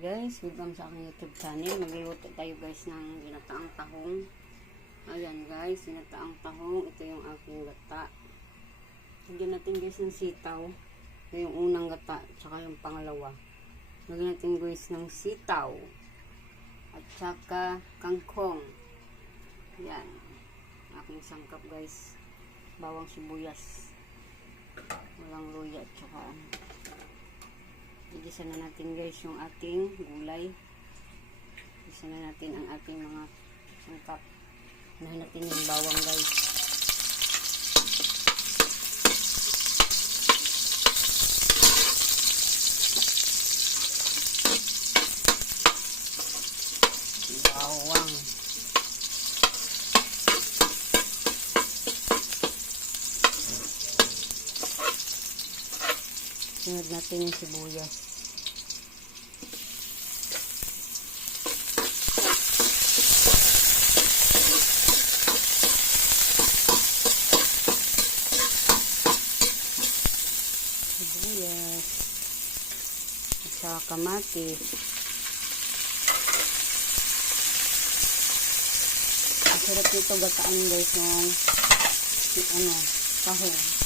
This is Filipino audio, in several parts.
Guys, welcome sa aking YouTube channel. Magluluto tayo guys ng ginataang tahong. Ayan guys, ginataang tahong. Ito yung aking gata. Lagyan natin guys ng sitaw. Ito yung unang gata, tsaka yung pangalawa. Lagyan natin guys ng sitaw. At tsaka kangkong. Ayan. Aking sangkap guys. Bawang sibuyas. Walang luya at tsaka igisa na natin guys yung ating gulay. Igisa na natin ang ating mga sangkap. Unahin natin yung bawang guys. Bawang. Sunod natin yung sibuyas. Sibuyas. At saka kamatis. Masarap nito gataan guys ng tahong.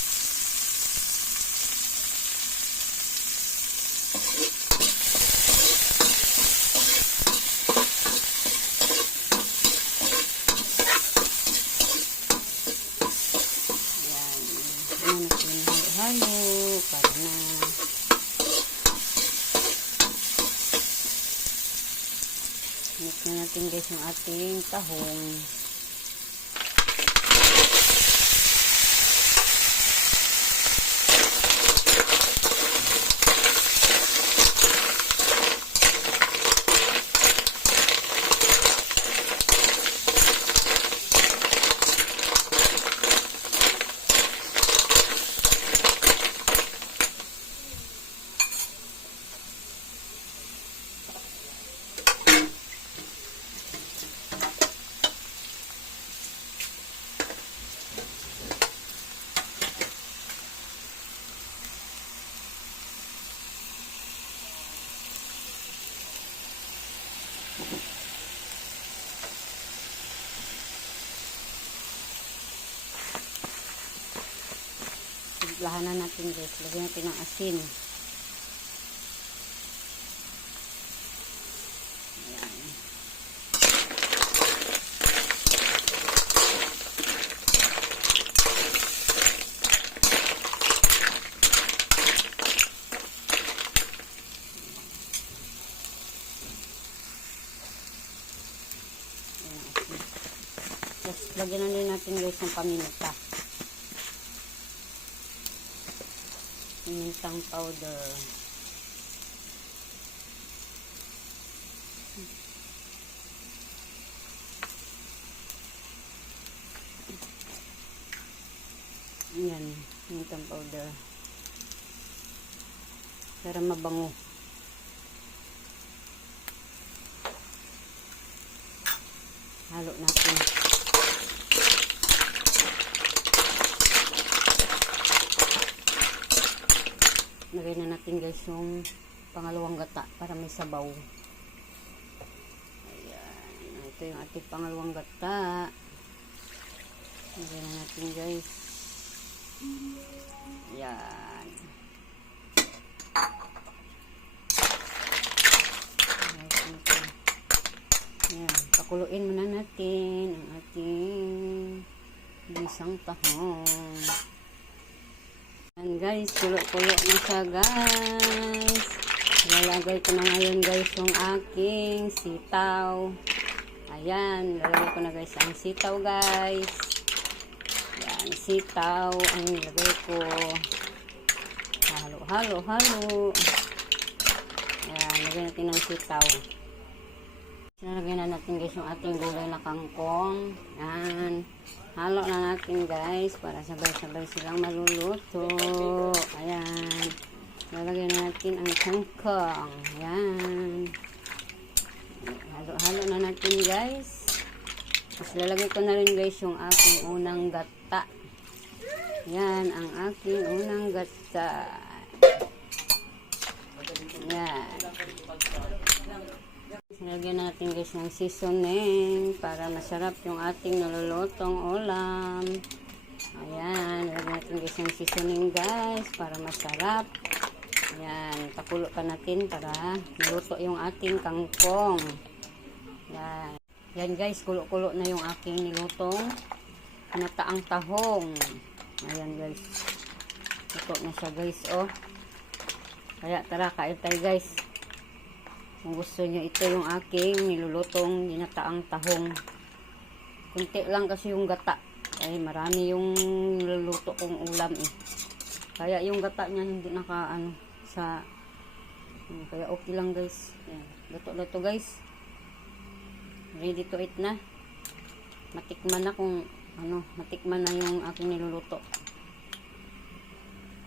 Halo para na mix na natin guys yung ating tahong. Lahanan natin guys, lagyan natin ng asin. Ayan. Tapos lagyan na din natin guys ng paminta. Pimintang powder. Ayan, pimintang powder. Para mabango. Halo natin. Lagay na natin guys yung pangalawang gata para may sabaw. Ayan. Ito yung ating pangalawang gata. Lagay na natin guys. Ayan. Ayan. Pakuluin muna natin ang ating gisang tahong. Ayan guys, kulo-kulo na siya guys. Lalagay ko na ngayon guys yung aking sitaw. Ayan, lalagay ko na guys ang sitaw guys. Ayan, sitaw ang nilagay ko. Halo. Ayan, lagay natin ang sitaw. Nalagay na natin guys yung ating gulay na kangkong. Ayan. Halo na natin guys para sabay-sabay silang maluluto. Ayan. Lalagay na natin ang kangkong. Ayan. Halo na natin guys. Tapos lalagay ko na rin guys yung aking unang gata. Ayan ang aking unang gata. Ayan. Lagyan natin guys ng seasoning para masarap yung ating nalulutong ulam. Ayan, lagyan natin guys ng seasoning guys para masarap. Ayan, pakulo pa natin para maluto yung ating kangkong. Ayan. Yan guys, kulo-kulo na yung aking nilutong ginataang tahong. Ayan guys. Luto na siya guys, oh. Kaya tara, kain tayo guys. Kung gusto nyo, ito yung aking nilulutong ginataang tahong. Kunti lang kasi yung gata. Ay, marami yung niluluto kong ulam eh. Kaya yung gata niya hindi kaya okay lang guys. Ayan. Luto na to guys. Ready to eat na. Matikman na matikman na yung aking niluluto.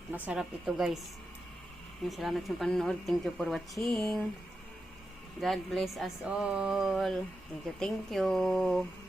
Masarap ito guys. Salamat sa panonood. Thank you for watching. God bless us all. Thank you, thank you.